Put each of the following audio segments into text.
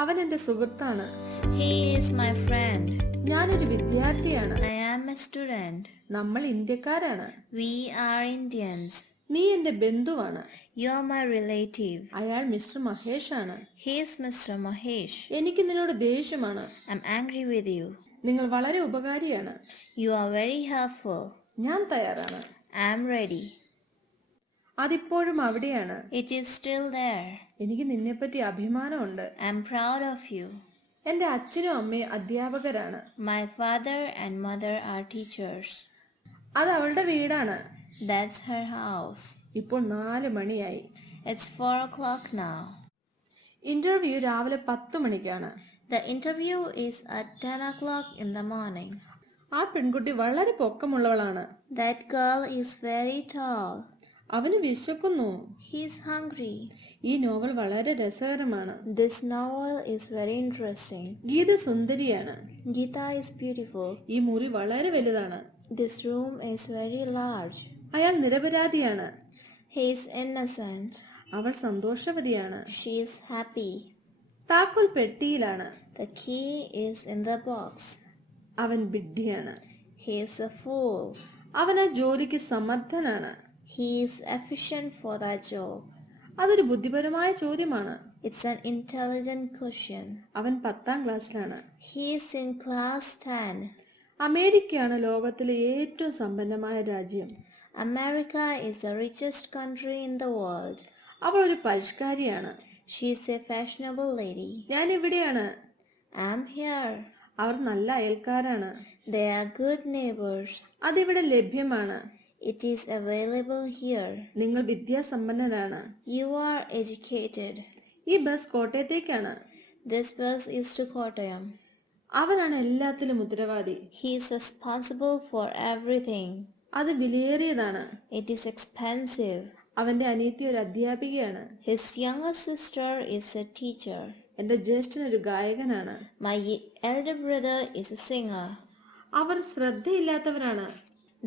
അവൻ എന്റെ സുഹൃത്താണ്. He is my friend. ഞാനൊരു വിദ്യാർത്ഥിയാണ്. I am a student. നമ്മൾ ഇന്ത്യക്കാരാണ്. We are Indians. നീ എന്റെ ബന്ധുവാണ്. You are my relative. അയാൾ മിസ്റ്റർ മഹേഷ് ആണ്. He is Mr. Mahesh. എനിക്ക് നിന്നോട് ദേഷ്യമാണ്. I'm angry with you. നിങ്ങൾ വളരെ ഉപകാരിയാണ്. You are very helpful. ഞാൻ തയ്യാറാണ്. I am ready. അതിപ്പോഴും അവിടെയാണ്. It is still there. എനിക്ക് നിന്നെപ്പറ്റി അഭിമാനമുണ്ട്. I am proud of you. എന്റെ അച്ഛനും അമ്മയും അധ്യാപകരാണ്. My father and mother are teachers. അത് അവളുടെ വീടാണ്. That's her house. ഇപ്പോൾ 4 മണിയായി. It's 4 o'clock now. ഇന്റർവ്യൂ രാവിലെ 10 മണിക്കാണ്. The interview is at 10 o'clock in the morning. ആ പെൺകുട്ടി വളരെ പൊക്കമുള്ളവളാണ്. That girl is very tall. അവന് വിശക്കുന്നു. He is hungry. ഈ നോവൽ വളരെ രസകരമാണ്. This novel is very interesting. Geetha സുന്ദരിയാണ്. Geeta is beautiful. ഈ മുറി വളരെ വലുതാണ്. This room is very large. അയാൾ നിരപരാധിയാണ്. He is innocent. അവൾ സന്തോഷവതിയാണ്. She is happy. താക്കോൽ പെട്ടിയിലാണ്. The key is in the box. അവൻ വിഡ്ഢിയാണ്. He is a fool. അവൻ ആ ജോലിക്ക് സമർത്ഥനാണ്. He is efficient for that job. അതൊരു ബുദ്ധിപരമായ ചോദ്യമാണ്. It's an intelligent question. അവൻ 10ാം ക്ലാസ്സിലാണ്. He is in class 10. അമേരിക്കയാണ് ലോകത്തിലെ ഏറ്റവും സമ്പന്നമായ രാജ്യം. America is the richest country in the world. അവൾ ഒരു പരിഷ്കാരിയാണ്. She is a fashionable lady. ഞാൻ ഇവിടെയാണ്. I am here. അവർ നല്ല അയൽക്കാരാണ്. They are good neighbors. അതിവിടെ ലഭ്യമാണ്. It is available here. നിങ്ങൾ വിദ്യാസമ്പന്നരാണ്. You are educated. ഈ bus കോട്ടയത്തേക്കാണ്. This bus is to Kottayam. അവനാണ് എല്ലാത്തിലും ഉത്തരവാദി. He is responsible for everything. അത് വിലയേറിയതാണ്. It is expensive. അവന്റെ അനിയത്തി ഒരു അധ്യാപികയാണ്. His younger sister is a teacher. എന്റെ ജ്യേഷ്ഠൻ ഒരു ഗായകനാണ്. My elder brother is a singer. Our ശ്രദ്ധയില്ലാത്തവരാണ്.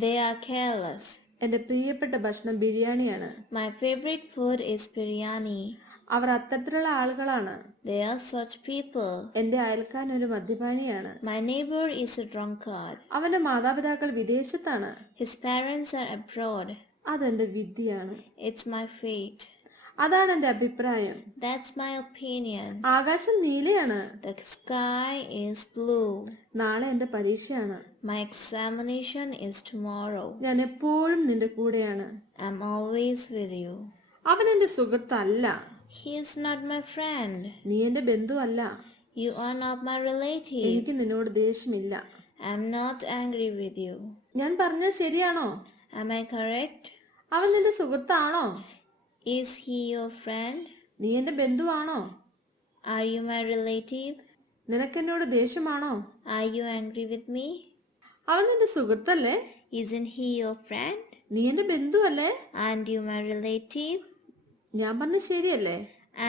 They are careless. എന്റെ പ്രിയപ്പെട്ട ഭക്ഷണം ബിരിയാണിയാണ്. My favorite food is biryani. അവർ അത്തരത്തിലുള്ള ആളുകളാണ്. They are such people. എന്റെ അയൽക്കാരൻ ഒരു മദ്യപാനിയാണ്. My neighbor is a drunkard. അവന്റെ മാതാപിതാക്കൾ വിദേശത്താണ്. His parents are abroad. അതെന്റെ വിധിയാണ്. It's my fate. അതാണ് എന്റെ അഭിപ്രായം. That's my opinion. ആകാശം നീലയാണ്. The sky is blue. നാളെ എന്റെ പരീക്ഷയാണ്. My examination is tomorrow. ഞാൻ എപ്പോഴും നിന്റെ കൂടെയാണ്. I'm always with you. അവൻ എന്റെ സുഹൃത്തല്ല. He is not my friend. നീ എന്റെ ബന്ധുവല്ല. You are not my relative. എനിക്ക് നിന്നോട് ദേഷ്യമില്ല. I'm not angry with you. ഞാൻ പറഞ്ഞത് ശരിയാണോ? Am I correct? അവൻ നിന്റെ സുഹൃത്താണോ? Is he your friend? നീ എന്റെ ബന്ധുവാണോ? Are you my relative? നിനക്കെന്നോട് ദേഷ്യമാണോ? Are you angry with me? അവൻ നിന്റെ സുഹൃത്തല്ലേ? Isn't he your friend? നീ എന്റെ ബന്ധുവല്ലേ? And you my relative? ഞാൻ പറഞ്ഞ ശരിയല്ലേ?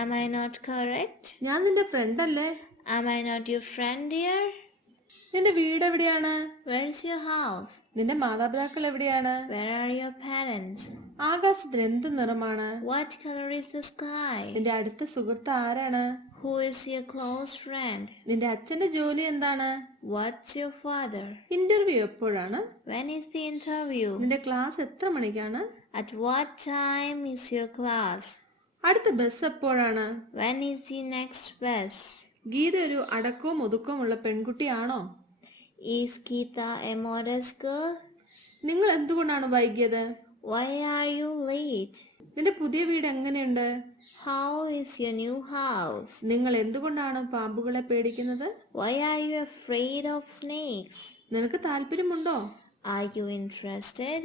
Am I not correct? ഞാൻ നിന്റെ ഫ്രണ്ട് അല്ലേ? Am I not your friend, dear? നിന്റെ വീട് എവിടെയാണ്? Where is your house? നിന്റെ മാതാപിതാക്കൾ എവിടെയാണ്? Where are your parents? ആകാശത്തിന് എന്ത് നിറമാണ്? What color is the sky? നിന്റെ അടുത്ത സുഹൃത്ത് ആരാണ്? Who is your close friend? നിന്റെ അച്ഛന്റെ ജോലി എന്താണ്? What's your father? ഇന്റർവ്യൂ എപ്പോഴാണ്? When is the interview? നിന്റെ ക്ലാസ് എത്ര മണിക്കാണ്? At what time is your class? അടുത്ത ബസ് എപ്പോഴാണ്? When is the next bus? ഗീത ഒരു അടക്കവും ഒതുക്കവും ഉള്ള പെൺകുട്ടിയാണോ? Is Geeta a modest girl? നിങ്ങൾ എന്തുകൊണ്ടാണ് വൈകിയത്? Why are you late? നിന്റെ പുതിയ വീട് എങ്ങനെയുണ്ട്? How is your new house? നിങ്ങൾ എന്തുകൊണ്ടാണ് പാമ്പുകളെ പേടിക്കുന്നത്? Why are you afraid of snakes? നിനക്ക് താല്പര്യമുണ്ടോ? Are you interested?